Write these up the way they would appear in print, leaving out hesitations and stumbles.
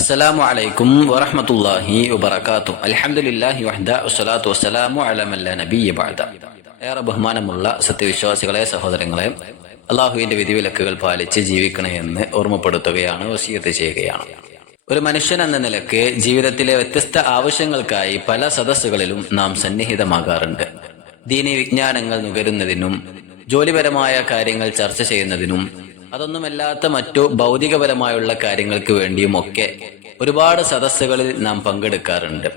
അസ്സലാമു അലൈക്കും വറഹ്മത്തുള്ളാഹി വബറകാതുഹു. അൽഹംദുലില്ലാഹി വഹ്ദ വസ്സലാത്തു വസ്സലാമു അലാ മൻ ലാ നബിയ്യ ബഅദ. ഏറെ ബഹുമാനമുള്ള സത്യവിശ്വാസികളെ, സഹോദരങ്ങളെ, അള്ളാഹുവിന്റെ വിധിവിലക്കുകൾ പാലിച്ച് ജീവിക്കണേ എന്ന് ഓർമ്മപ്പെടുത്തുകയാണ്, വസിയത്ത് ചെയ്യുകയാണ്. ഒരു മനുഷ്യൻ എന്ന നിലക്ക് ജീവിതത്തിലെ വ്യത്യസ്ത ആവശ്യങ്ങൾക്കായി പല സദസ്സുകളിലും നാം സന്നിഹിതമാകാറുണ്ട്. ദീനി വിജ്ഞാനങ്ങൾ നുകരുന്നതിനും ജോലിപരമായ കാര്യങ്ങൾ ചർച്ച ചെയ്യുന്നതിനും അതൊന്നുമല്ലാത്ത മറ്റു ഭൗതികപരമായുള്ള കാര്യങ്ങൾക്ക് വേണ്ടിയുമൊക്കെ ഒരുപാട് സദസ്സുകളിൽ നാം പങ്കെടുക്കാറുണ്ട്.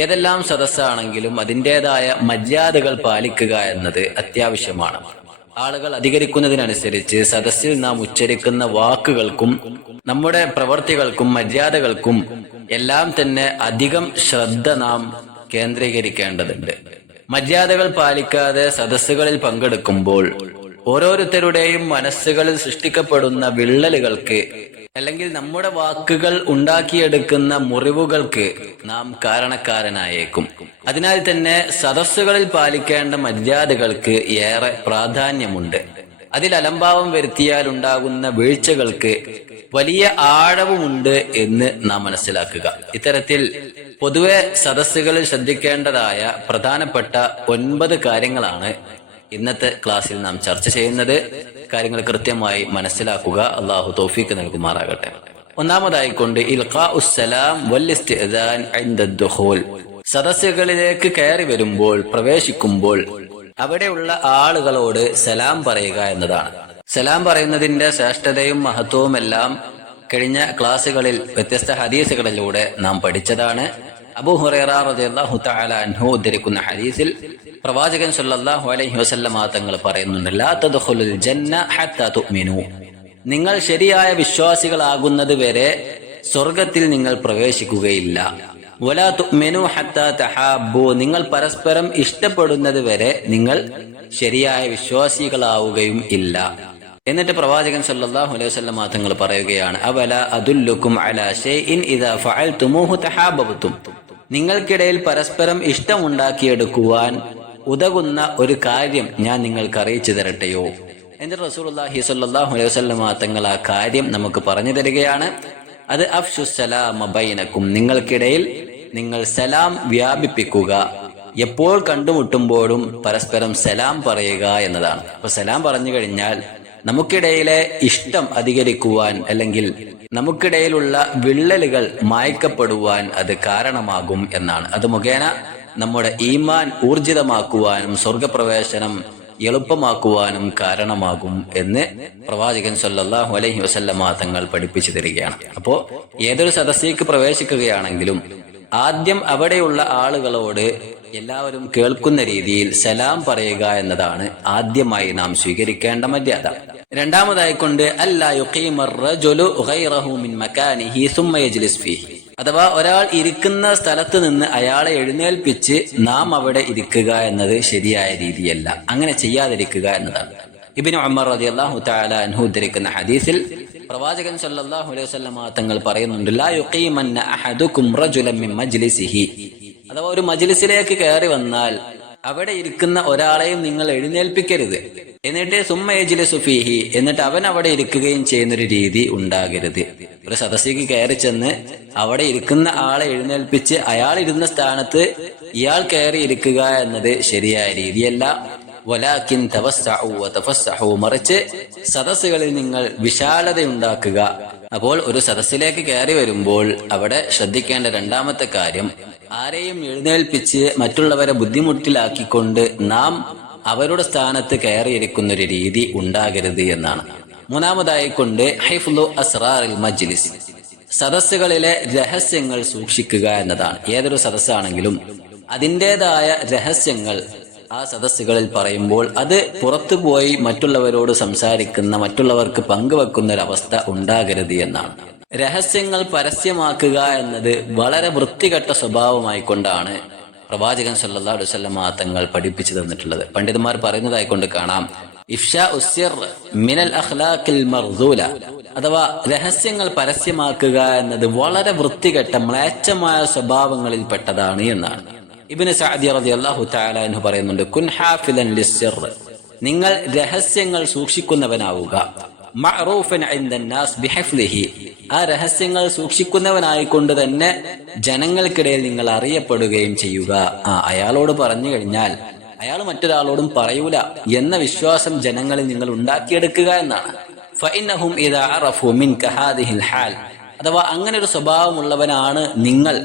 ഏതെല്ലാം സദസ്സാണെങ്കിലും അതിൻ്റെതായ മര്യാദകൾ പാലിക്കുക എന്നത് അത്യാവശ്യമാണ്. ആളുകൾ അധികരിക്കുന്നതിനനുസരിച്ച് സദസ്സിൽ നാം ഉച്ചരിക്കുന്ന വാക്കുകൾക്കും നമ്മുടെ പ്രവർത്തികൾക്കും മര്യാദകൾക്കും എല്ലാം തന്നെ അധികം ശ്രദ്ധ നാം കേന്ദ്രീകരിക്കേണ്ടതുണ്ട്. മര്യാദകൾ പാലിക്കാതെ സദസ്സുകളിൽ പങ്കെടുക്കുമ്പോൾ ഓരോരുത്തരുടെയും മനസ്സുകളിൽ സൃഷ്ടിക്കപ്പെടുന്ന വിള്ളലുകൾക്ക് അല്ലെങ്കിൽ നമ്മുടെ വാക്കുകൾ ഉണ്ടാക്കിയെടുക്കുന്ന മുറിവുകൾക്ക് നാം കാരണക്കാരനായേക്കും. അതിനാൽ തന്നെ സദസ്സുകളിൽ പാലിക്കേണ്ട മര്യാദകൾക്ക് ഏറെ പ്രാധാന്യമുണ്ട്. അതിൽ അലംഭാവം വരുത്തിയാൽ ഉണ്ടാകുന്ന വീഴ്ചകൾക്ക് വലിയ ആഴവുമുണ്ട് എന്ന് നാം മനസ്സിലാക്കുക. ഇത്തരത്തിൽ പൊതുവെ സദസ്സുകളിൽ ശ്രദ്ധിക്കേണ്ടതായ പ്രധാനപ്പെട്ട 9 കാര്യങ്ങളാണ് ഇന്നത്തെ ക്ലാസ്സിൽ നാം ചർച്ച ചെയ്യുന്നത്. കാര്യങ്ങൾ കൃത്യമായി മനസ്സിലാക്കുക. അള്ളാഹു തൗഫീഖ് നൽകുമാറാകട്ടെ. ഒന്നാമതായിക്കൊണ്ട് ഇൽഖാഉസ് സലാം വൽ ഇസ്തിഅ്ദാൻ ഇൻദ ദുഖൂൽ. സദസ്സുകളിലേക്ക് കയറി വരുമ്പോൾ, പ്രവേശിക്കുമ്പോൾ അവിടെയുള്ള ആളുകളോട് സലാം പറയുക എന്നതാണ്. സലാം പറയുന്നതിന്റെ ശ്രേഷ്ഠതയും മഹത്വവും എല്ലാം കഴിഞ്ഞ ക്ലാസ്സുകളിൽ വ്യത്യസ്ത ഹദീസുകളിലൂടെ നാം പഠിച്ചതാണ്. അബൂ ഹുറൈറ റളിയല്ലാഹു തആല അൻഹു ഉദ്ധരിക്കുന്ന ഹദീസിൽ പ്രവാചകൻ സല്ലല്ലാഹു അലൈഹി വസല്ലമ തങ്ങൾ പറയുന്നുണ്ട്, ലാ തദ്ഖുലുൽ ജന്ന ഹത്താ തുഅ്മിനു. നിങ്ങൾ ശരിയായ വിശ്വാസികളാകുന്നത് വരെ സ്വർഗത്തിൽ നിങ്ങൾ പ്രവേശിക്കുകയില്ല. വലാ തുഅ്മിനു ഹത്താ തഹാബ്ബു. നിങ്ങൾ പരസ്പരം ഇഷ്ടപ്പെടുന്നത് വരെ നിങ്ങൾ ശരിയായ വിശ്വാസികളാവുകയും ഇല്ല. എന്നിട്ട് പ്രവാചകൻ സല്ലല്ലാഹു അലൈഹി വസല്ലമ തങ്ങൾ പറയുകയാണ്, അവല അദുല്ലുക്കും അലാ ഷൈഇൻ ഇദാ ഫഅൽതുമൂഹു തഹാബ്ബതും. നിങ്ങൾക്കിടയിൽ പരസ്പരം ഇഷ്ടമുണ്ടാക്കിയെടുക്കുവാൻ ഉതകുന്ന ഒരു കാര്യം ഞാൻ നിങ്ങൾക്ക് അറിയിച്ചു തരട്ടെയോ? എന്നിട്ട് റസൂലുള്ളാഹി സ്വല്ലല്ലാഹു അലൈഹി വസല്ലമ തങ്ങൾ ആ കാര്യം നമുക്ക് പറഞ്ഞു തരികയാണ്. അത് അഫ്ശുസ്സലാമ ബൈനക്കും. നിങ്ങൾക്കിടയിൽ നിങ്ങൾ സലാം വ്യാപിപ്പിക്കുക. എപ്പോൾ കണ്ടുമുട്ടുമ്പോഴും പരസ്പരം സലാം പറയുക എന്നതാണ്. അപ്പൊ സലാം പറഞ്ഞു കഴിഞ്ഞാൽ നമുക്കിടയിലെ ഇഷ്ടം അധികരിക്കുവാൻ അല്ലെങ്കിൽ നമുക്കിടയിലുള്ള വിള്ളലുകൾ മായ്ക്കപ്പെടുവാൻ അത് കാരണമാകും എന്നാണ്. അത് മുഖേന നമ്മുടെ ഈമാൻ ഊർജിതമാക്കുവാനും സ്വർഗപ്രവേശനം എളുപ്പമാക്കുവാനും കാരണമാകും എന്ന് പ്രവാചകൻ സല്ലല്ലാഹു അലൈഹി വസല്ലമ തങ്ങൾ പഠിപ്പിച്ചു തരികയാണ്. അപ്പോ ഏതൊരു സദസ്സിലേക്ക് പ്രവേശിക്കുകയാണെങ്കിലും ആദ്യം അവിടെയുള്ള ആളുകളോട് എല്ലാവരും കേൾക്കുന്ന രീതിയിൽ സലാം പറയുക എന്നതാണ് ആദ്യമായി നാം സ്വീകരിക്കേണ്ട മര്യാദ. രണ്ടാമതായിക്കൊണ്ട് അല്ലാ യുഖീമർ റജുലു ഗൈറഹു മിൻ മകാനിഹി സുമ്മ യജ്ലിസ് ഫീഹി. അഥവാ ഒരാൾ ഇരിക്കുന്ന സ്ഥലത്ത് നിന്ന് അയാളെ എഴുന്നേൽപ്പിച്ച് നാം അവിടെ ഇരിക്കുക എന്നത് ശരിയായ രീതിയല്ല. അങ്ങനെ ചെയ്യാതിരിക്കുക എന്നതാണ്. ഇബ്നു ഉമർ റളിയല്ലാഹു തആല അൻഹു ഉദ്ധരിക്കുന്ന ഹദീസിൽ പ്രവാചകൻ സല്ലല്ലാഹു അലൈഹി വസല്ലമ തങ്ങൾ പറയുന്നുണ്ട്, ലാ യുഖീമന്ന അഹദുകും റജുലൻ മിൻ മജ്ലിസിഹി. അഥവാ ഒരു മജ്ലിസിലേക്ക് കയറി വന്നാൽ അവിടെ ഇരിക്കുന്ന ഒരാളെയും നിങ്ങൾ എഴുന്നേൽപ്പിക്കരുത്. എന്നിട്ട് സുമ്മ യജ്ലിസു ഫീഹി, എന്നിട്ട് അവൻ അവിടെ ഇരിക്കുകയും ചെയ്യുന്നൊരു രീതി ഉണ്ടാകരുത്. ഒരു സദസ്സിലേക്ക് കയറി ചെന്ന് അവിടെ ഇരിക്കുന്ന ആളെ എഴുന്നേൽപ്പിച്ച് അയാൾ ഇരുന്ന സ്ഥാനത്ത് ഇയാൾ കയറി ഇരിക്കുക എന്നത് ശരിയായ രീതിയല്ല. വലാകിൻ തവസ്സഉ വതഫസ്സഹു. മറിച്ച് സദസ്സുകളിൽ നിങ്ങൾ വിശാലതയുണ്ടാക്കുക. അപ്പോൾ ഒരു സദസ്സിലേക്ക് കയറി വരുമ്പോൾ അവിടെ ശ്രദ്ധിക്കേണ്ട രണ്ടാമത്തെ കാര്യം, ആരെയും എഴുന്നേൽപ്പിച്ച് മറ്റുള്ളവരെ ബുദ്ധിമുട്ടിലാക്കിക്കൊണ്ട് നാം അവരുടെ സ്ഥാനത്ത് കയറിയിരിക്കുന്ന ഒരു രീതി ഉണ്ടാകരുത് എന്നാണ്. മൂന്നാമതായിക്കൊണ്ട് ഹൈഫ്ളു അസ്റാറിൽ മജ്ലിസ്. സദസ്സുകളിലെ രഹസ്യങ്ങൾ സൂക്ഷിക്കുക എന്നതാണ്. ഏതൊരു സദസ്സാണെങ്കിലും അതിൻ്റെതായ രഹസ്യങ്ങൾ ആ സദസ്സുകളിൽ പറയുമ്പോൾ അത് പുറത്തുപോയി മറ്റുള്ളവരോട് സംസാരിക്കുന്ന, മറ്റുള്ളവർക്ക് പങ്കുവെക്കുന്ന ഒരവസ്ഥ ഉണ്ടാകരുത് എന്നാണ്. രഹസ്യങ്ങൾ പരസ്യമാക്കുക എന്നത് വളരെ വൃത്തികെട്ട സ്വഭാവമായിക്കൊണ്ടാണ് പ്രവാചകൻ സല്ലല്ലാഹു അലൈഹി വസല്ലമ തങ്ങൾ പഠിപ്പിച്ചു തന്നിട്ടുള്ളത്. പണ്ഡിതന്മാർ പറയുന്നതായിക്കൊണ്ട് കാണാം, ഇഫ്ശാഉ സിർ മിനൽ അഖ്ലാഖിൽ മർദൂല. അഥവാ രഹസ്യങ്ങൾ പരസ്യമാക്കുക എന്നത് വളരെ വൃത്തികെട്ട മ്ലേച്ഛമായ സ്വഭാവങ്ങളിൽ പെട്ടതാണ് എന്നാണ്. ഇബ്നു സഅദി റളിയല്ലാഹു തആല അൻഹു പറയുന്നുണ്ട്, കുൻ ഹാഫിലൻ ലിസ്സിർ. നിങ്ങൾ രഹസ്യങ്ങൾ സൂക്ഷിക്കുന്നവനാവുക. മഅറൂഫൻ ഇൻദന്നാസ് ബിഹിഫ്ളിഹി, ആ രഹസ്യങ്ങൾ സൂക്ഷിക്കുന്നവനായിക്കൊണ്ട് തന്നെ ജനങ്ങൾക്കിടയിൽ നിങ്ങൾ അറിയപ്പെടുകയും ചെയ്യുക. അയാളോട് പറഞ്ഞു കഴിഞ്ഞാൽ അയാൾ മറ്റൊരാളോടും പറയൂല എന്ന വിശ്വാസം ജനങ്ങളിൽ നിങ്ങൾ ഉണ്ടാക്കിയെടുക്കുക എന്നാണ്. ഫഇന്നഹും ഇദാ അറഫു മിൻക ഹാദിഹിൽ ഹാൽ, അഥവാ അങ്ങനെ ഒരു സ്വഭാവമുള്ളവനാണ് നിങ്ങൾ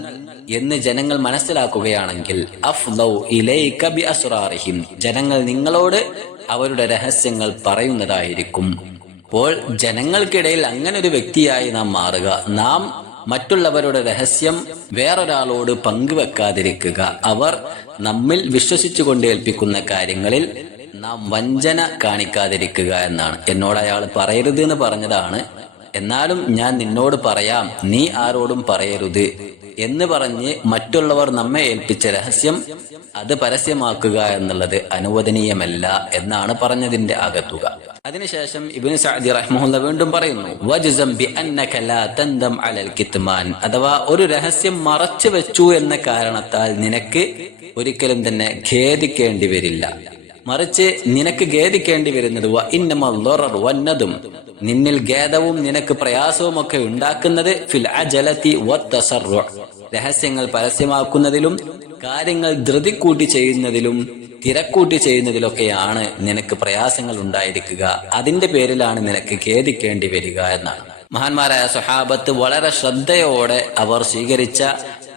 എന്ന് ജനങ്ങൾ മനസ്സിലാക്കുകയാണെങ്കിൽ അഫ്ളൗ ഇലൈക ബി അസ്റാറിഹിം, ജനങ്ങൾ നിങ്ങളോട് അവരുടെ രഹസ്യങ്ങൾ പറയുന്നതായിരിക്കും. അപ്പോൾ ജനങ്ങൾക്കിടയിൽ അങ്ങനെ ഒരു വ്യക്തിയായി നാം മാറുക. നാം മറ്റുള്ളവരുടെ രഹസ്യം വേറൊരാളോട് പങ്കുവെക്കാതിരിക്കുക. അവർ നമ്മിൽ വിശ്വസിച്ചുകൊണ്ട് ഏൽപ്പിക്കുന്ന കാര്യങ്ങളിൽ നാം വഞ്ചന കാണിക്കാതിരിക്കുക എന്നാണ്. എന്നോട് അയാൾ പറയരുത് എന്ന് പറഞ്ഞതാണ്, എന്നാലും ഞാൻ നിന്നോട് പറയാം, നീ ആരോടും പറയരുത് എന്ന് പറഞ്ഞ് മറ്റുള്ളവർ നമ്മെ ഏൽപ്പിച്ച രഹസ്യം അത് പരസ്യമാക്കുക എന്നുള്ളത് അനുവദനീയമല്ല എന്നാണ് പറഞ്ഞതിന്റെ ആകത്തുക. അതിനുശേഷം ഇബ്നു സഅദി റഹ്മഹുല്ലാ വീണ്ടും പറയുന്നു, വജ്സം ബി അന്നക ലാ തൻദം അലൽ കിത്മാൻ, അഥവാ ഒരു രഹസ്യം മറച്ചു വെച്ചു എന്ന കാരണത്താൽ നിനക്ക് ഒരിക്കലും തന്നെ ഖേദിക്കേണ്ടി വരില്ല. മറിച്ച് നിനക്ക് ഖേദിക്കേണ്ടി വരുന്നത് നിന്നിൽ ഖേദവും നിനക്ക് പ്രയാസവും ഒക്കെ ഉണ്ടാക്കുന്നത് ഫിൽ അജലതി വത്തസറു, രഹസ്യങ്ങൾ പരസ്യമാക്കുന്നതിലും കാര്യങ്ങൾ ധൃതിക്കൂട്ടി ചെയ്യുന്നതിലും തിരക്കൂട്ടി ചെയ്യുന്നതിലൊക്കെയാണ് നിനക്ക് പ്രയാസങ്ങൾ ഉണ്ടായിരിക്കുക. അതിന്റെ പേരിലാണ് നിനക്ക് ഖേദിക്കേണ്ടി വരിക എന്നാണ്. മഹാന്മാരായ സ്വഹാബത്ത് വളരെ ശ്രദ്ധയോടെ അവർ സ്വീകരിച്ച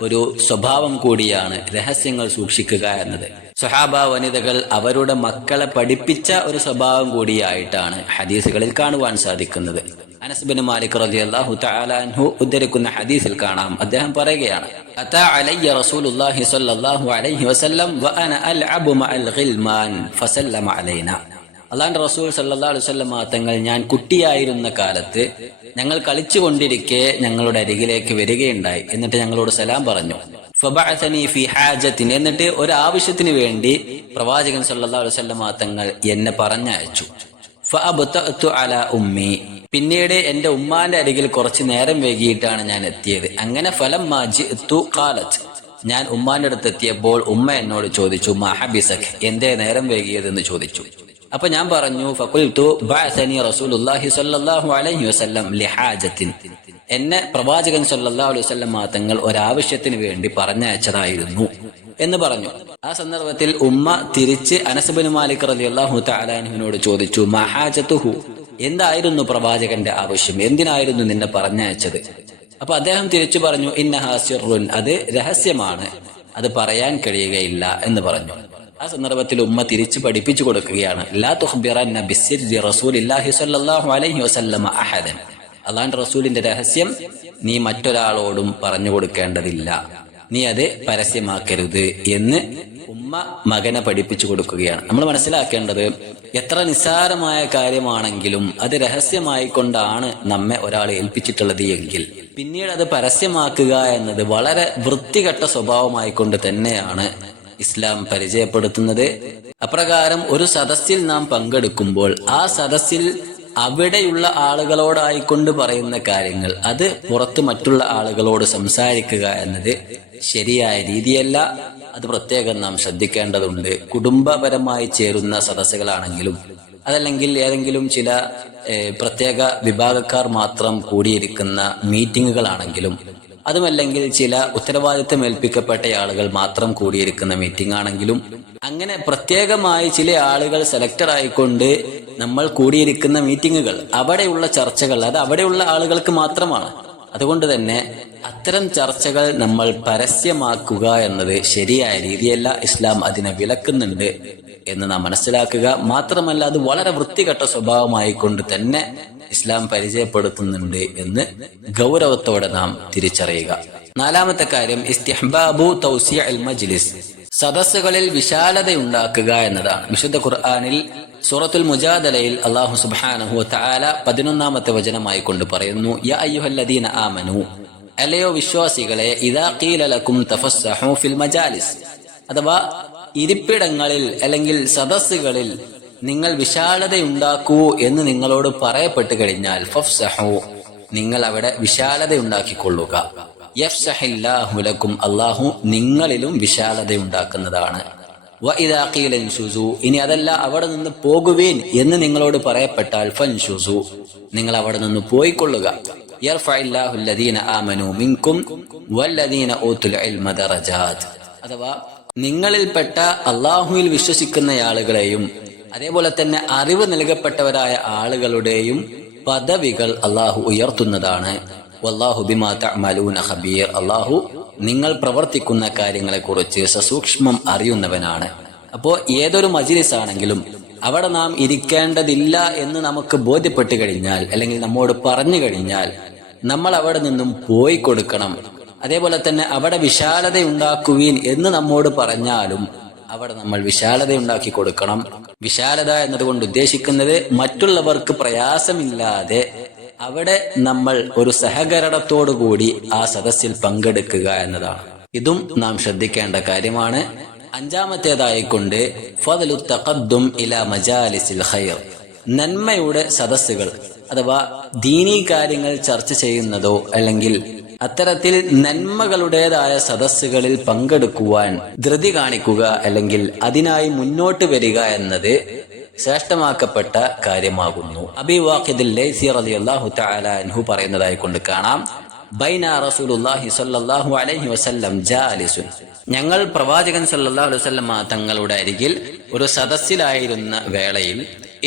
ഒരു സ്വഭാവം കൂടിയാണ് രഹസ്യങ്ങൾ സൂക്ഷിക്കുക എന്നത്. സ്വഹാബ വനിതകൾ അവരുടെ മക്കളെ പഠിപ്പിച്ച ഒരു സ്വഭാവം കൂടിയായിട്ടാണ് ഹദീസുകളിൽ കാണുവാൻ സാധിക്കുന്നത്. അനസ് ബിൻ മാലിക് റളിയല്ലാഹു തആല അൻഹു ഉദ്ധരിക്കുന്ന ഹദീസിൽ കാണാം, അദ്ദേഹം പറയുകയാണ്, അതാ അലയ്യ റസൂലുള്ളാഹി സ്വല്ലല്ലാഹു അലൈഹി വസല്ലം വഅന അൽഅബു മഅൽ ഗിൽമാൻ ഫസല്ലമ അലൈനാ. അല്ലാഹുവിന്റെ റസൂൽ സല്ലല്ലാഹു അലൈഹി വസല്ലം തങ്ങൾ ഞാൻ കുട്ടിയായിരുന്ന കാലത്ത് ഞങ്ങൾ കളിച്ചുകൊണ്ടിരിക്കെ ഞങ്ങളുടെ അരികിലേക്ക് വരികയുണ്ടായി. എന്നിട്ട് ഞങ്ങളോട് സലാം പറഞ്ഞു. ഫബഅസനി ഫി ഹാജത്തിൻ, എന്നിട്ട് ഒരു ആവശ്യത്തിന് വേണ്ടി പ്രവാചകൻ സല്ലല്ലാഹു അലൈഹി വസല്ലം തങ്ങൾ എന്നെ പറഞ്ഞയച്ചു. ഫഅബ്തഅതു അലാ ഉമ്മി, പിന്നീട് എന്റെ ഉമ്മാന്റെ അരികിൽ കുറച്ച് നേരം വൈകിയിട്ടാണ് ഞാൻ എത്തിയത്. അങ്ങനെ ഫലമ്മാ ജിഅ്തു ഖാലത്ത്, ഞാൻ ഉമ്മാന്റെ അടുത്ത് എത്തിയപ്പോൾ ഉമ്മ എന്നോട് ചോദിച്ചു, മാ ഹബിസക്, എന്തേ നേരം വൈകിയതെന്ന് ചോദിച്ചു. അപ്പൊ ഞാൻ പറഞ്ഞു, ഫഖുൽതു ബഅസനി റസൂലുള്ളാഹി സ്വല്ലല്ലാഹു അലൈഹി വസല്ലം ലിഹാജത്തിൻ, എന്നെ പ്രവാചകൻ സ്വല്ലല്ലാഹു അലൈഹി വസല്ലം തങ്ങൾ ഒരാവശ്യത്തിന് വേണ്ടി പറഞ്ഞയച്ചതായിരുന്നു എന്ന് പറഞ്ഞു. ആ സന്ദർഭത്തിൽ ഉമ്മ തിരിച്ച് അനസ് ബിൻ മാലിക് റളിയല്ലാഹു തആല അൻഹുവിനോട് ചോദിച്ചു, മാ ഹാജതുഹു, എന്തായിരുന്നു പ്രവാചകന്റെ ആവശ്യം, എന്തിനായിരുന്നു നിന്നെ പറഞ്ഞയച്ചത്? അപ്പൊ അദ്ദേഹം തിരിച്ചു പറഞ്ഞു, ഇന്നഹാ സിർറുൻ, അത് രഹസ്യമാണ്, അത് പറയാൻ കഴിയുകയില്ല എന്ന് പറഞ്ഞു. ആ സന്ദർഭത്തിൽ ഉമ്മ തിരിച്ചു പഠിപ്പിച്ചു കൊടുക്കുകയാണ്, ലാ തുഖ്ബിറന്ന ബിസ്സിർരി റസൂലില്ലാഹി സ്വല്ലല്ലാഹു അലൈഹി വസല്ലം അഹദൻ, അല്ലാഹുവിന്റെ റസൂലിന്റെ രഹസ്യം നീ മറ്റൊരാളോടും പറഞ്ഞു കൊടുക്കേണ്ടതില്ല, നീ അത് പരസ്യമാക്കരുത് എന്ന് ഉമ്മ മകനെ പഠിപ്പിച്ചു കൊടുക്കുകയാണ്. നമ്മൾ മനസ്സിലാക്കേണ്ടത്, എത്ര നിസ്സാരമായ കാര്യമാണെങ്കിലും അത് രഹസ്യമായി കൊണ്ടാണ് നമ്മെ ഒരാൾ ഏൽപ്പിച്ചിട്ടുള്ളത് എങ്കിൽ പിന്നീട് അത് പരസ്യമാക്കുക എന്നത് വളരെ വൃത്തികെട്ട സ്വഭാവമായി കൊണ്ട് തന്നെയാണ് ഇസ്ലാം പരിചയപ്പെടുത്തുന്നത്. അപ്രകാരം ഒരു സദസ്സിൽ നാം പങ്കെടുക്കുമ്പോൾ ആ സദസ്സിൽ അവിടെയുള്ള ആളുകളോടായിക്കൊണ്ട് പറയുന്ന കാര്യങ്ങൾ അത് പുറത്ത് മറ്റുള്ള ആളുകളോട് സംസാരിക്കുക എന്നത് ശരിയായ രീതിയല്ല. അത് പ്രത്യേകം നാം ശ്രദ്ധിക്കേണ്ടതുണ്ട്. കുടുംബപരമായി ചേരുന്ന സദസ്സുകളാണെങ്കിലും അതല്ലെങ്കിൽ ഏതെങ്കിലും ചില പ്രത്യേക വിഭാഗക്കാർ മാത്രം കൂടിയിരിക്കുന്ന മീറ്റിങ്ങുകളാണെങ്കിലും അതുമല്ലെങ്കിൽ ചില ഉത്തരവാദിത്തം ഏൽപ്പിക്കപ്പെട്ട ആളുകൾ മാത്രം കൂടിയിരിക്കുന്ന മീറ്റിംഗ് ആണെങ്കിലും അങ്ങനെ പ്രത്യേകമായി ചില ആളുകൾ സെലക്ടഡ് ആയിക്കൊണ്ട് നമ്മൾ കൂടിയിരിക്കുന്ന മീറ്റിങ്ങുകൾ, അവിടെയുള്ള ചർച്ചകൾ അത് അവിടെയുള്ള ആളുകൾക്ക് മാത്രമാണ്. അതുകൊണ്ട് തന്നെ അത്തരം ചർച്ചകൾ നമ്മൾ പരസ്യമാക്കുക എന്നത് ശരിയായ രീതിയല്ല. ഇസ്ലാം അതിനെ വിലക്കുന്നുണ്ട് എന്ന് നാം മനസ്സിലാക്കുക. മാത്രമല്ല അത് വളരെ വൃത്തികെട്ട സ്വഭാവമായിക്കൊണ്ട് തന്നെ ഇസ്ലാം പരിചയപ്പെടുത്തുന്നുണ്ട് എന്ന് ഗൗരവത്തോടെ നാം തിരിച്ചറിയുക. നാലാമത്തെ കാര്യം, ഇസ്തിഹ്ബാബു തൗസിഉൽ മജ്ലിസ്, സദസ്സുകളിൽ വിശാലതയുണ്ടാക്കുക എന്നതാണ്. വിശുദ്ധ ഖുർആനിൽ സൂറത്തുൽ മുജാദലയിൽ അല്ലാഹു സുബ്ഹാനഹു വതആല 11-ാമത്തെ വചനമായി കൊണ്ട് പറയുന്നു, യാ അയ്യുഹല്ലദീന ആമനു, അലയോ വിശ്വാസികളെ, ഇദാ ഖീല ലക്കും തഫസ്സഹു ഫിൽ മജാലിസ്, അഥവാ ഇരിപ്പിടങ്ങളിൽ അല്ലെങ്കിൽ സദസ്സുകളിൽ നിങ്ങൾ വിശാലതയുണ്ടാക്കൂ എന്ന് നിങ്ങളോട് പറയപ്പെട്ട് കഴിഞ്ഞാൽ ഫഫ്സഹു, നിങ്ങൾ അവിടെ വിശാലതയുണ്ടാക്കിക്കൊള്ളുക. യഫ്സഹില്ലാഹു ലക്കും, അല്ലാഹു നിങ്ങളിലും വിശാലതയുണ്ടാക്കുന്നതാണ്. വഇദാ ഖീല ഇൻഷുസു, ഇനി അതല്ല അവിടെ നിന്ന് പോകുവീൻ എന്ന് നിങ്ങളോട് പറയപ്പെട്ടാൽ ഫൻഷുസു, നിങ്ങൾ അവിടെ നിന്ന് പോയിക്കൊള്ളുക. യർഫഇല്ലാഹു അല്ലദീന ആമനൂ മിൻകും വല്ലദീന ഊതുൽ ഇൽമ ദറജാത്ത്, അഥവാ നിങ്ങളിൽപ്പെട്ട അള്ളാഹുവിൽ വിശ്വസിക്കുന്ന ആളുകളെയും അതേപോലെ തന്നെ അറിവ് നൽകപ്പെട്ടവരായ ആളുകളുടെയും പദവികൾ അള്ളാഹു ഉയർത്തുന്നതാണ്. വല്ലാഹു ബിമാ തഅമലൂന ഖബീർ, അള്ളാഹു നിങ്ങൾ പ്രവർത്തിക്കുന്ന കാര്യങ്ങളെ കുറിച്ച് സസൂക്ഷ്മം അറിയുന്നവനാണ്. അപ്പോ ഏതൊരു മജ്ലിസ് ആണെങ്കിലും അവിടെ നാം ഇരിക്കേണ്ടതില്ല എന്ന് നമുക്ക് ബോധ്യപ്പെട്ടു കഴിഞ്ഞാൽ, അല്ലെങ്കിൽ നമ്മോട് പറഞ്ഞു കഴിഞ്ഞാൽ, നമ്മൾ അവിടെ നിന്നും പോയി കൊടുക്കണം. അതേപോലെ തന്നെ അവിടെ വിശാലത ഉണ്ടാക്കുവീൻ എന്ന് നമ്മോട് പറഞ്ഞാലും അവിടെ നമ്മൾ വിശാലത ഉണ്ടാക്കി കൊടുക്കണം. വിശാലത എന്നതുകൊണ്ട് ഉദ്ദേശിക്കുന്നത് മറ്റുള്ളവർക്ക് പ്രയാസമില്ലാതെ അവിടെ നമ്മൾ ഒരു സഹകരണത്തോടുകൂടി ആ സദസ്സിൽ പങ്കെടുക്കുക എന്നതാണ്. ഇതും നാം ശ്രദ്ധിക്കേണ്ട കാര്യമാണ്. അഞ്ചാമത്തേതായിക്കൊണ്ട് ഫദ്ലു തഖദ്ദും ഇലാ മജാലിസിൽ ഖൈർ, നന്മയുടെ സദസ്സുകൾ അഥവാ ദീനീ കാര്യങ്ങൾ ചർച്ച ചെയ്യുന്നതോ അല്ലെങ്കിൽ അത്തരത്തിൽ നന്മകളുടേതായ സദസ്സുകളിൽ പങ്കെടുക്കുവാൻ ധൃതി കാണിക്കുക അല്ലെങ്കിൽ അതിനായി മുന്നോട്ട് വരിക എന്നത് ശ്രേഷ്ഠമാക്കപ്പെട്ട കാര്യമാകുന്നു. അബീ വാഖിദുൽ ലൈസി റളിയല്ലാഹു തആല അൻഹു പറയുന്നതായി കൊണ്ട് കാണാം, ബൈന റസൂലുള്ളാഹി സ്വല്ലല്ലാഹു അലൈഹി വസല്ലം ജാലിസുൻ, ഞങ്ങൾ പ്രവാചകൻ സല്ലല്ലാഹു അലൈഹി വസല്ലം തങ്ങളുടെ അരികിൽ ഒരു സദസ്സിലായിരുന്ന വേളയിൽ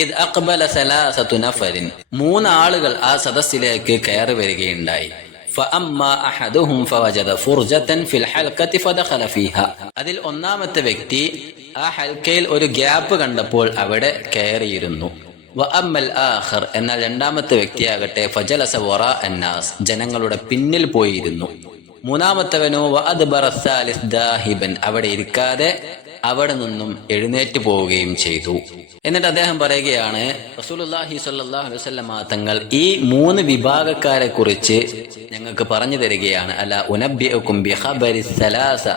ഇദ് അഖ്ബല സലാസതു നഫരിൻ, മൂന്നാളുകൾ ആ സദസ്സിലേക്ക് കയറി വരികയുണ്ടായി. ഫഅമ്മാ അഹദുഹും ഫവജദ ഫുർജതൻ ഫിൽ ഹൽഖതി ഫദഖല ഫീഹാ, അതിൽ ഒന്നാമത്തെ വ്യക്തി ആ ഹൽക്കയിൽ ഒരു ഗ്യാപ്പ് കണ്ടപ്പോൾ അവിടെ കയറിയിരുന്നു. വഅമ്മൽ ആഖർ, എന്നാൽ രണ്ടാമത്തെ വ്യക്തിയാകട്ടെ ഫജലസ വറാ അന്നാസ്, ജനങ്ങളുടെ പിന്നിൽ പോയിരുന്നു. മൂന്നാമത്തവനോ വഅദ്ബറ സാലിസ് ദാഹിബൻ, അവിടെ ഇരിക്കാതെ അവിടെ നിന്നും എഴുന്നേറ്റ് പോവുകയും ചെയ്തു. എന്നിട്ട് അദ്ദേഹം പറയുകയാണ്, റസൂലുള്ളാഹി സ്വല്ലല്ലാഹു അലൈഹി വസല്ലം തങ്ങൾ ഈ മൂന്ന് വിഭാഗക്കാരെ കുറിച്ച് ഞങ്ങൾക്ക് പറഞ്ഞു തരികയാണ്. അല ഉനബ്ബിഉകും ബിഖബരി സലാസ,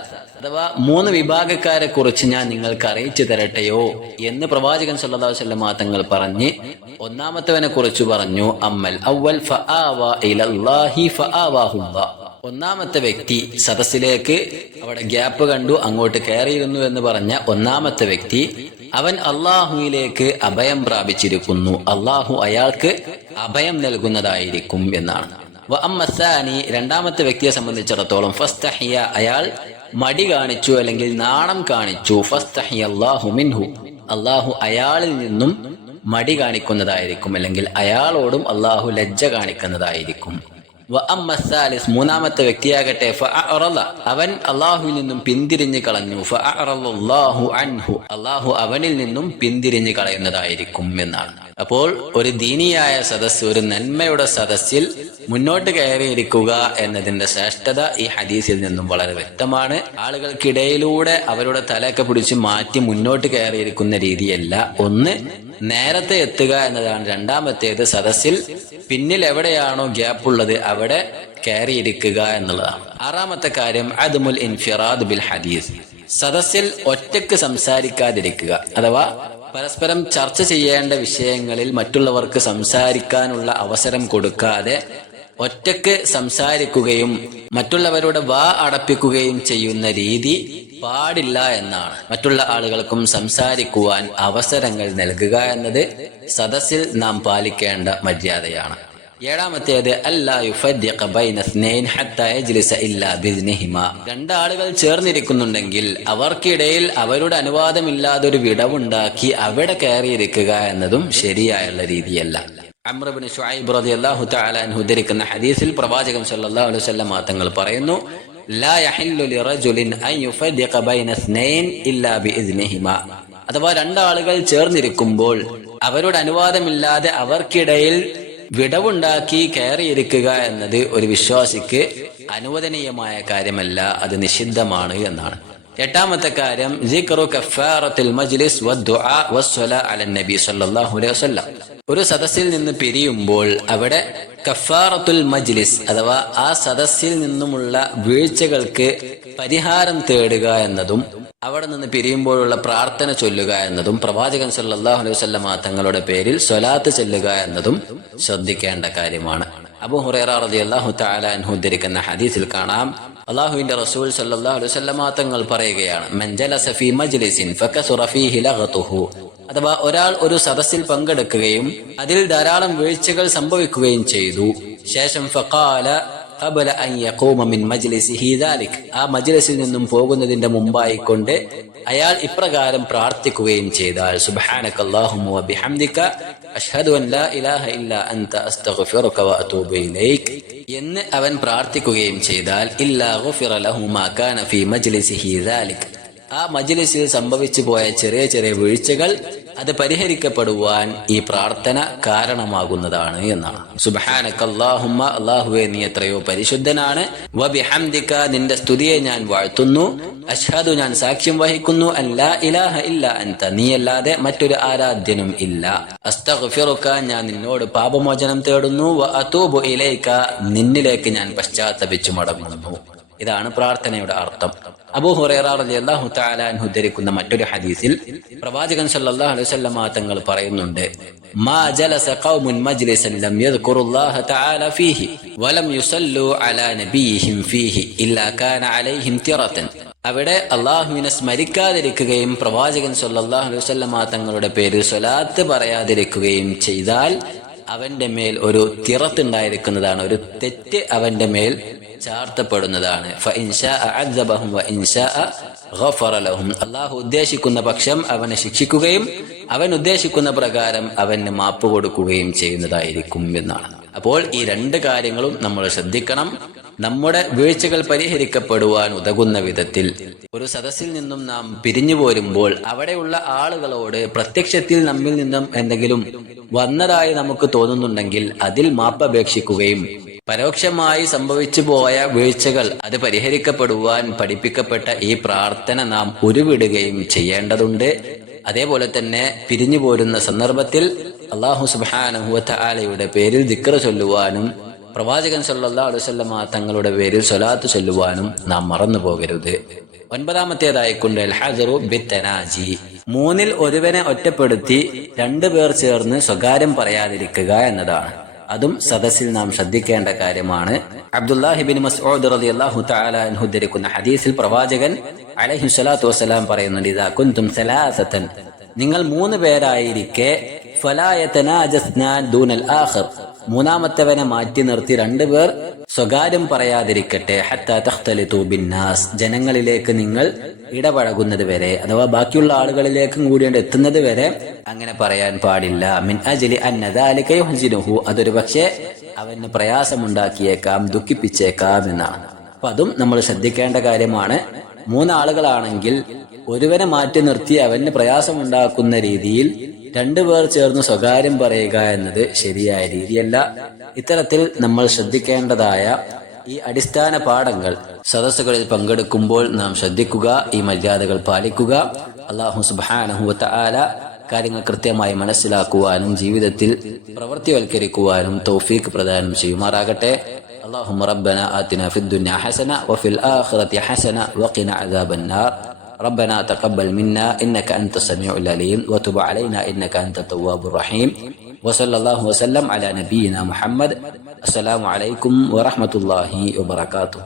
അഥവാ മൂന്ന് വിഭാഗക്കാരെ കുറിച്ച് ഞാൻ നിങ്ങൾക്ക് അറിയിച്ചു തരട്ടെയോ എന്ന് പ്രവാചകൻ സല്ലല്ലാഹു അലൈഹി വസല്ലം തങ്ങൾ പറഞ്ഞ് ഒന്നാമത്തവനെ കുറിച്ച് പറഞ്ഞു, അമ്മൽ അവൽ ഫആവ ഇലല്ലാഹി ഫആവാഹുല്ലാഹ്, ഒന്നാമത്തെ വ്യക്തി സദസ്സിലേക്ക് അവിടെ ഗ്യാപ്പ് കണ്ടു അങ്ങോട്ട് കയറിയിരുന്നു എന്ന് പറഞ്ഞ ഒന്നാമത്തെ വ്യക്തി അവൻ അള്ളാഹുവിലേക്ക് അഭയം പ്രാപിച്ചിരിക്കുന്നു, അള്ളാഹു അയാൾക്ക് അഭയം നൽകുന്നതായിരിക്കും എന്നാണ്. വഅമ്മസാനി, രണ്ടാമത്തെ വ്യക്തിയെ സംബന്ധിച്ചിടത്തോളം ഫസ്തഹിയ, അയാൾ മടി കാണിച്ചു അല്ലെങ്കിൽ നാണം കാണിച്ചു. ഫസ്തഹിയ അല്ലാഹു മിൻഹു, അള്ളാഹു അയാളിൽ നിന്നും മടി കാണിക്കുന്നതായിരിക്കും അല്ലെങ്കിൽ അയാളോടും അള്ളാഹു ലജ്ജ കാണിക്കുന്നതായിരിക്കും. വഅമ്മസാലിസ്, മൂന്നാമത്തെ വ്യക്തിയാകട്ടെ ഫഅറള, അവൻ അള്ളാഹുവിൽ നിന്നും പിന്തിരിഞ്ഞു കളഞ്ഞു. ഫഅറളല്ലാഹു അൻഹു, അള്ളാഹു അവനിൽ നിന്നും പിന്തിരിഞ്ഞു കളയുന്നതായിരിക്കും എന്നാണ്. അപ്പോൾ ഒരു ദീനിയായ സദസ്സ്, ഒരു നന്മയുടെ സദസ്സിൽ മുന്നോട്ട് കയറിയിരിക്കുക എന്നതിന്റെ ശ്രേഷ്ഠത ഈ ഹദീസിൽ നിന്നും വളരെ വ്യക്തമാണ്. ആളുകൾക്കിടയിലൂടെ അവരുടെ തലയൊക്കെ പിടിച്ച് മാറ്റി മുന്നോട്ട് കയറിയിരിക്കുന്ന രീതിയല്ല. ഒന്ന്, നേരത്തെ എത്തുക എന്നതാണ്. രണ്ടാമത്തേത്, സദസ്സിൽ പിന്നിൽ എവിടെയാണോ ഗ്യാപ്പ് ഉള്ളത് അവിടെ കയറിയിരിക്കുക എന്നുള്ളതാണ്. ആറാമത്തെ കാര്യം അദ്മുൽ ഇൻഫിറാദ് ബിൽ ഹദീസ്, സദസ്സിൽ ഒറ്റക്ക് സംസാരിക്കാതിരിക്കുക, അഥവാ പരസ്പരം ചർച്ച ചെയ്യേണ്ട വിഷയങ്ങളിൽ മറ്റുള്ളവർക്ക് സംസാരിക്കാനുള്ള അവസരം കൊടുക്കാതെ ഒറ്റക്ക് സംസാരിക്കുകയും മറ്റുള്ളവരുടെ വാ അടപ്പിക്കുകയും ചെയ്യുന്ന രീതി പാടില്ല എന്നാണ്. മറ്റുള്ള ആളുകൾക്കും സംസാരിക്കുവാൻ അവസരങ്ങൾ നൽകുക എന്നത് സദസ്സിൽ നാം പാലിക്കേണ്ട മര്യാദയാണ്. ഏഴാമത്തേത് അല്ലാ യുഫദ്ദിഖ ബൈന ഇസ്നൈൻ ഹത്താ യജ്ലിസ ഇല്ലാ ബിഇസ്നിഹിമാ, രണ്ടാളുകൾ ചേർന്നിരിക്കുന്നുണ്ടെങ്കിൽ അവർക്കിടയിൽ അവരുടെ അനുവാദമില്ലാതെ ഒരു വിടവുണ്ടാക്കി അവിടെ കയറിയിരിക്കുക എന്നതും ശരിയായുള്ള രീതിയല്ല. അംർ ഇബ്നു ശുഐബ് റളിയല്ലാഹു തആല അൻഹു ഉദ്ധരിക്കുന്ന ഹദീസിൽ പ്രവാചകൻ സല്ലല്ലാഹു അലൈഹി വസല്ലം തങ്ങൾ പറയുന്നു, ലാ യഹില്ലു ലിറജുലിൻ അൻ യുഫദ്ദിഖ ബൈന ഇസ്നൈൻ ഇല്ലാ ബിഇസ്നിഹിമാ, അഥവാ രണ്ടാളുകൾ ചേർന്നിരിക്കുമ്പോൾ അവരുടെ അനുവാദമില്ലാതെ അവർക്കിടയിൽ വിടവുണ്ടാക്കി കയറിയിരിക്കുക എന്നത് ഒരു വിശ്വാസിക്ക് അനുവദനീയമായ കാര്യമല്ല, അത് നിഷിദ്ധമാണ് എന്നാണ്. എട്ടാമത്തെ കാര്യം സിക്റു കഫാറത്തുൽ മജ്ലിസ് വദ്ദുആ വസ്സലാ അലൻ നബി സല്ലല്ലാഹു അലൈഹി വസല്ലം, ഒരു സദസ്സിൽ നിന്ന് പിരിയുമ്പോൾ അവിടെ കഫാറത്തുൽ മജ്ലിസ് അഥവാ ആ സദസ്സിൽ നിന്നുമുള്ള വീഴ്ചകൾക്ക് പരിഹാരം തേടുക എന്നതും അവിടെ നിന്ന് പിരിയുമ്പോഴുള്ള പ്രാർത്ഥന ചൊല്ലുക എന്നതും പ്രവാചകൻ സല്ലല്ലാഹു അലൈഹി വസല്ലം തങ്ങളുടെ പേരിൽ സ്വലാത്ത് ചൊല്ലുക എന്നതും ശ്രദ്ധിക്കേണ്ട കാര്യമാണ്. അബൂ ഹുറൈറ റളിയല്ലാഹു തആല അൻഹു ഉദ്ധരിക്കുന്ന ഹദീസിൽ കാണാം, അള്ളാഹുവിന്റെ റസൂൽ സല്ലല്ലാഹു അലൈഹി വസല്ലമ തങ്ങൾ പറയുകയാണ്, മൻ ജലസ ഫീ മജ്ലിസിൻ ഫകസുറ ഫീഹി ലഗതുഹു, അഥവാ ഒരാൾ ഒരു സദസ്സിൽ പങ്കെടുക്കുകയും അതിൽ ധാരാളം വീഴ്ചകൾ സംഭവിക്കുകയും ചെയ്തു, ശേഷം ഫഖാല ഖബല അൻ യഖൂമ മിൻ മജ്ലിസിഹി ദാലിക്, ആ മജ്ലിസിൽ നിന്നും പോകുന്നതിന്റെ മുമ്പായി കൊണ്ട് അയാൾ ഇപ്രകാരം പ്രാർത്ഥിക്കുകയും ചെയ്താൽ, സുബ്ഹാനകല്ലാഹുമ്മ വബിഹംദിക അഷ്ഹദു അൻ ലാ ഇലാഹ ഇല്ലാ അൻത അസ്തഗ്ഫിറുക വഅതൂബു ഇലൈക് എന്ന് അവൻ പ്രാർത്ഥിക്കുകയും ചെയ്താൽ, ഇല്ലാ ഗുഫിറ ലഹു മാ കാന ഫീ മജ്ലിസിഹി ദാലിക്, ആ മജ്ലിസിൽ സംഭവിച്ചു പോയ ചെറിയ ചെറിയ വീഴ്ചകൾ അത് പരിഹരിക്കപ്പെടുവാൻ ഈ പ്രാർത്ഥന കാരണമാകുന്നതാണ് എന്നാണ്. സുബ്ഹാനകല്ലാഹുമ്മ, അല്ലാഹുവേ നീ എത്രയോ പരിശുദ്ധനാണ്, വബിഹംദിക നിന്റെ സ്തുതിയെ ഞാൻ വാഴ്ത്തുന്നു, അഷ്ഹദു ഞാൻ സാക്ഷ്യം വഹിക്കുന്നു, അല്ലാ ഇലാഹ ഇല്ലാ അൻത നീയല്ലാതെ മറ്റൊരു ആരാധ്യനും ഇല്ല, അസ്തഗ്ഫിറുക ഞാൻ നിന്നോട് പാപമോചനം തേടുന്നു, വഅതൂബു ഇലൈക നിന്നിലേക്ക് ഞാൻ പശ്ചാത്തപിച്ചു മടങ്ങുന്നു. ഇതാണ് പ്രാർത്ഥനയുടെ അർത്ഥം. അബൂ ഹുറൈറ റളിയല്ലാഹു തആല അൻഹു ഉദ്ധരിക്കുന്ന മറ്റൊരു ഹദീസിൽ പ്രവാചകൻ സല്ലല്ലാഹു അലൈഹി വസല്ലം തങ്ങൾ പറയുന്നുണ്ട്, മാ ജലസ ഖൗമുൻ മജ്ലിസൻ ലം യദ്കുറുല്ലാഹ തആല ഫീഹി വലം യുസല്ലു അലാ നബിയിഹിം ഫീഹി ഇല്ലാ കാന അലൈഹിം തിറതൻ, അവിടെ അള്ളാഹുവിനെ സ്മരിക്കാതിരിക്കുകയും പ്രവാചകൻ സല്ലല്ലാഹു അലൈഹി വസല്ലം തങ്ങളുടെ പേരിൽ സ്വലാത്ത് പറയാതിരിക്കുകയും ചെയ്താൽ അവന്റെ മേൽ ഒരു തിറത്തുണ്ടായിരിക്കുന്നതാണ്, ഒരു തെറ്റ് അവന്റെ മേൽ ചാർത്തപ്പെടുന്നതാണ്. അള്ളാഹു ഉദ്ദേശിക്കുന്ന പക്ഷം അവനെ ശിക്ഷിക്കുകയും അവൻ ഉദ്ദേശിക്കുന്ന പ്രകാരം അവന് മാപ്പ് കൊടുക്കുകയും ചെയ്യുന്നതായിരിക്കും എന്നാണ്. അപ്പോൾ ഈ രണ്ട് കാര്യങ്ങളും നമ്മൾ ശ്രദ്ധിക്കണം. നമ്മുടെ വീഴ്ചകൾ പരിഹരിക്കപ്പെടുവാൻ ഉതകുന്ന വിധത്തിൽ ഒരു സദസ്സിൽ നിന്നും നാം പിരിഞ്ഞു പോരുമ്പോൾ അവിടെയുള്ള ആളുകളോട് പ്രത്യക്ഷത്തിൽ നമ്മിൽ നിന്നും എന്തെങ്കിലും വന്നതായി നമുക്ക് തോന്നുന്നുണ്ടെങ്കിൽ അതിൽ മാപ്പപേക്ഷിക്കുകയും പരോക്ഷമായി സംഭവിച്ചു പോയ വീഴ്ചകൾ അത് പരിഹരിക്കപ്പെടുവാൻ പഠിപ്പിക്കപ്പെട്ട ഈ പ്രാർത്ഥന നാം ഉരുവിടുകയും ചെയ്യേണ്ടതുണ്ട്. അതേപോലെ തന്നെ പിരിഞ്ഞു പോരുന്ന സന്ദർഭത്തിൽ അല്ലാഹു സുബ്ഹാനഹു വ തആലയുടെ പേരിൽ ദിക്ർ ചൊല്ലുവാനും പ്രവാചകൻ സല്ലല്ലാഹു അലൈഹി വസല്ലം തങ്ങളുടെ പേരിൽ സ്വലാത്ത് ചൊല്ലുവാനും നാം മറന്നു പോകരുത്. ഒൻപതാമത്തേതായിക്കൊണ്ട് അൽ ഹദറു ബിത്തനാജി, മൂന്നിൽ ഒരുവനെ ഒറ്റപ്പെടുത്തി രണ്ടുപേർ ചേർന്ന് സ്വകാര്യം പറയാതിരിക്കുക എന്നതാണ്. അതും സദസ്സിൽ നാം ശ്രദ്ധിക്കേണ്ട കാര്യമാണ്. അബ്ദുല്ലാഹി ബിൻ മസ്ഊദ് റളിയല്ലാഹു തആല അൻഹു ഉദ്ധരിക്കുന്ന ഹദീസിൽ പ്രവാചകൻ അലൈഹി സ്വലാത്തു വസ്സലാം പറയുന്നുണ്ട്, ഇദാ കുൻതും സലാസതൻ, നിങ്ങൾ 3 പേരായിരിക്കെ ഫലാ യതനാജസ്നാൻ ദൂനൽ ആഖിർ, മൂന്നാമത്തവനെ മാറ്റി നിർത്തി 2 പേർ സ്വകാര്യം പറയാതിരിക്കട്ടെ, ഹത്താ തഖ്തലിതു ബിന്നാസ്, ജനങ്ങളിലേക്ക് നിങ്ങൾ ഇടപഴകുന്നത് വരെ, അഥവാ ബാക്കിയുള്ള ആളുകളിലേക്കും കൂടി എത്തുന്നത് വരെ അങ്ങനെ പറയാൻ പാടില്ല. മിൻ അജ്ലി അന്ന ദാലിക യുഹ്സിനുഹു, അതൊരു പക്ഷേ അവന് പ്രയാസമുണ്ടാക്കിയേക്കാം, ദുഃഖിപ്പിച്ചേക്കാം എന്നാണ്. അപ്പൊ അതും നമ്മൾ ശ്രദ്ധിക്കേണ്ട കാര്യമാണ്. 3 ആളുകളാണെങ്കിൽ ഒരുവനെ മാറ്റി നിർത്തി അവന് പ്രയാസമുണ്ടാക്കുന്ന രീതിയിൽ 2 പേർ ചേർന്ന് സ്വകാര്യം പറയുക എന്നത് ശരിയായ രീതിയല്ല. ഇത്തരത്തിൽ നമ്മൾ ശ്രദ്ധിക്കേണ്ടതായ ഈ അടിസ്ഥാന പാഠങ്ങൾ സദസ്സുകളിൽ പങ്കെടുക്കുമ്പോൾ നാം ശ്രദ്ധിക്കുക, ഈ മര്യാദകൾ പാലിക്കുക. അല്ലാഹു സുബ്ഹാനഹു വ തആല കാര്യങ്ങൾ കൃത്യമായി മനസ്സിലാക്കുവാനും ജീവിതത്തിൽ പ്രവൃത്തിവൽക്കരിക്കുവാനും തൗഫീഖ് പ്രദാനം ചെയ്യുമാറാകട്ടെ. اللهم ربنا آتنا في الدنيا حسنة وفي الآخرة حسنة وقنا عذاب النار. ربنا تقبل منا إنك أنت السميع العليم وتب علينا إنك أنت التواب الرحيم. وصلى الله وسلم على نبينا محمد. السلام عليكم ورحمة الله وبركاته.